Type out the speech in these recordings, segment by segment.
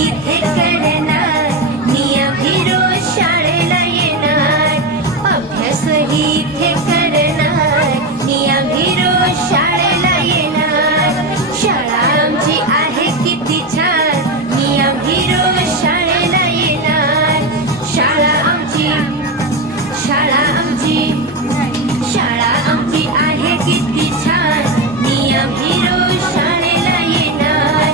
इथे करणार, नियमी रोज शाळेला येणार. अभ्यासही इथे करणार, नियमी रोज शाळेला येणार. शाळा आमची आहे किती छान, नियमी रोज शाळेला येणार. शाळा आमची आहे किती छान, नियमी रोज शाळेला येणार.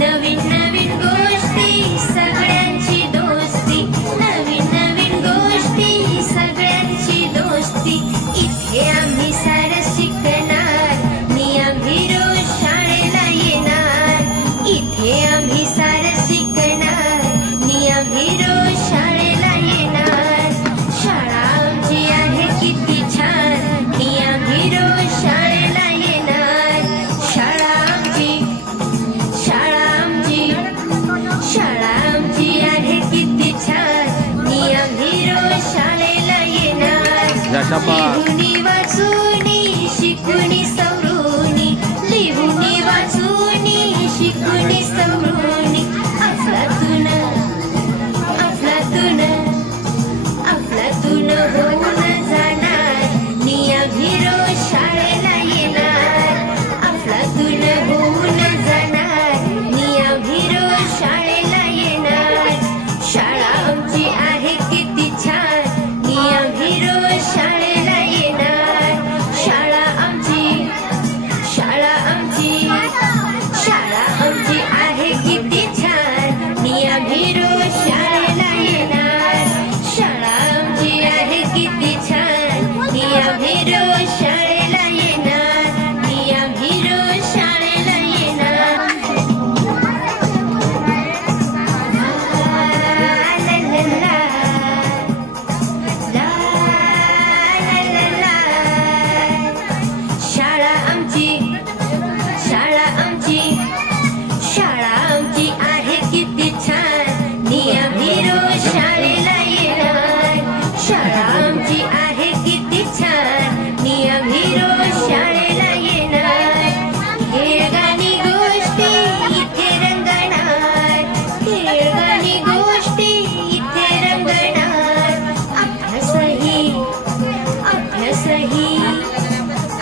नवीन नवीन गोष्टी सगळ्यांची दोस्ती, नवीन नवीन गोष्टी सगळ्यांची दोस्ती. इथे आम्ही सारं शिकणार, नियमी रोज शाळेला येणार. इथे आम्ही सारं शिकणार, नियमी रोज शाळेला येणार. शाळा आमची आहे किती छान, नियमी रोज शाळेला येणार. शाळा आमची आहे किती छान, नियमी रोज शाळेला येणार. लिहुनी वाचूनी शिकुनी सवरूनी, लिहुनी वाचूनी शिकुनी सवरूनी. अफलातून होऊन जाणार, नियमी रोज शाळेला येणार. अफलातून होऊन जाणार, नियमी रोज शाळेला येणार. शाळा आमची आहे किती छान, नियमी रोज शाळेला येणार. शाळा आमची आहे किती छान, नियमी रोज शाळेला येणार. शाळा आमची आहे किती छान, नियमी रोज शाळेला येणार. नियमी रोज शाळेला येणार. शाळा आमची आहे किती छान, नियमी रोज शाळेला येणार. शाळा आमची आहे किती छान, नियमी रोज शाळेला येणार. खेळगाणी गोष्टी इथे रंगणार, खेळगाणी गोष्टी इथे रंगणार.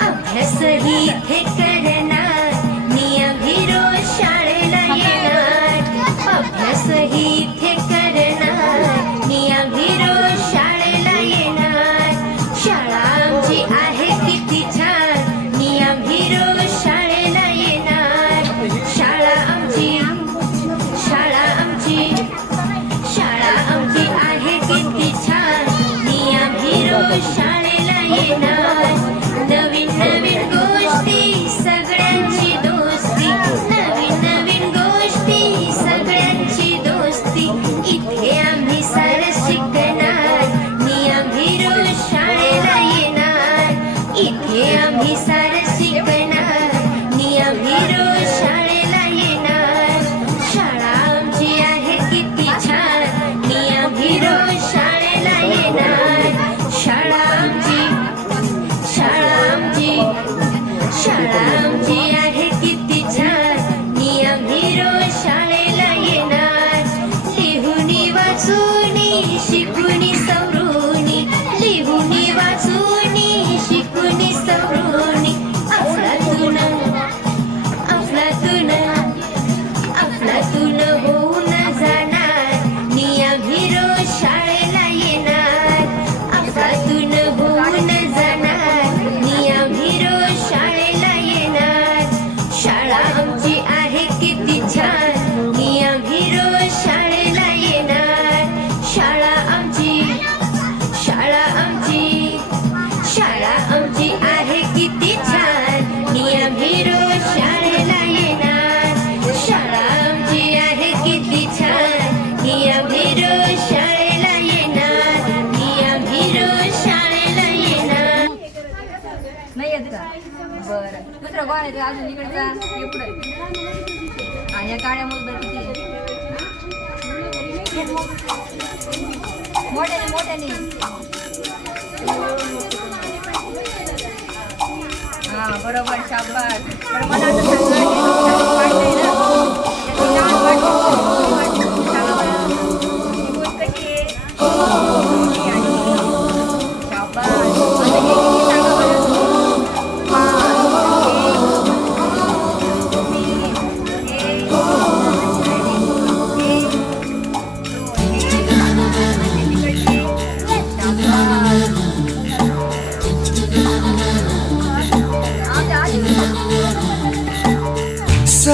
अभ्यासही इथे करणार, नियमी रोज शाळेला येणार. अभ्यासही इथे करणार, नियमी रोज शाळेला येणार. शाळा आमची आहे किती छान, नियमी रोज शाळेला येणार. शाळा आमची आहे किती छान, नियमी रोज शाळेला येणार. नवीन नवीन गोष्टी सगळ्यांची दोस्ती, नवीन नवीन गोष्टी सगळ्यांची दोस्ती. इथे आम्ही सारं शिकणार, नियमी रोज शाळेला येणार. इथे आम्ही सारं शिकणार, नियमी रोज शाळेला येणार. शाळा आमची आहे किती छान, नियमी रोज शाळेला येणार. शाळा आमची आहे किती छान, नियमी रोज शाळेला येणार. लिहुनी वाचूनी शिकुनी सवरूनी, लिहुनी वाचूनी शिकुनी सवरूनी. अफलातून होऊन जाणार, नियमी रोज शाळेला येणार. अफलातून होऊन जाणार, नियमी रोज शाळेला येणार. शाळा आमची आहे किती छान, नियमी रोज शाळेला येणार. शाळा आमची आहे किती छान, नियमी रोज शाळेला येणार. शाळा आमची आहे किती छान, नियमी रोज शाळेला येणार. नियमी रोज शाळेला येणार. नाही येत का? बरं, दुसरं कोण आहे अजून इकडचा? हे पुढे आणि या काळ्या मुलं किती मोठ्याने हा बरोबर, शाबास. बरं, मला आता सांगा, वाटतंय ना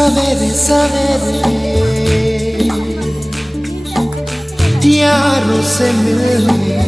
सवेरे सवेरे यारों से मिलने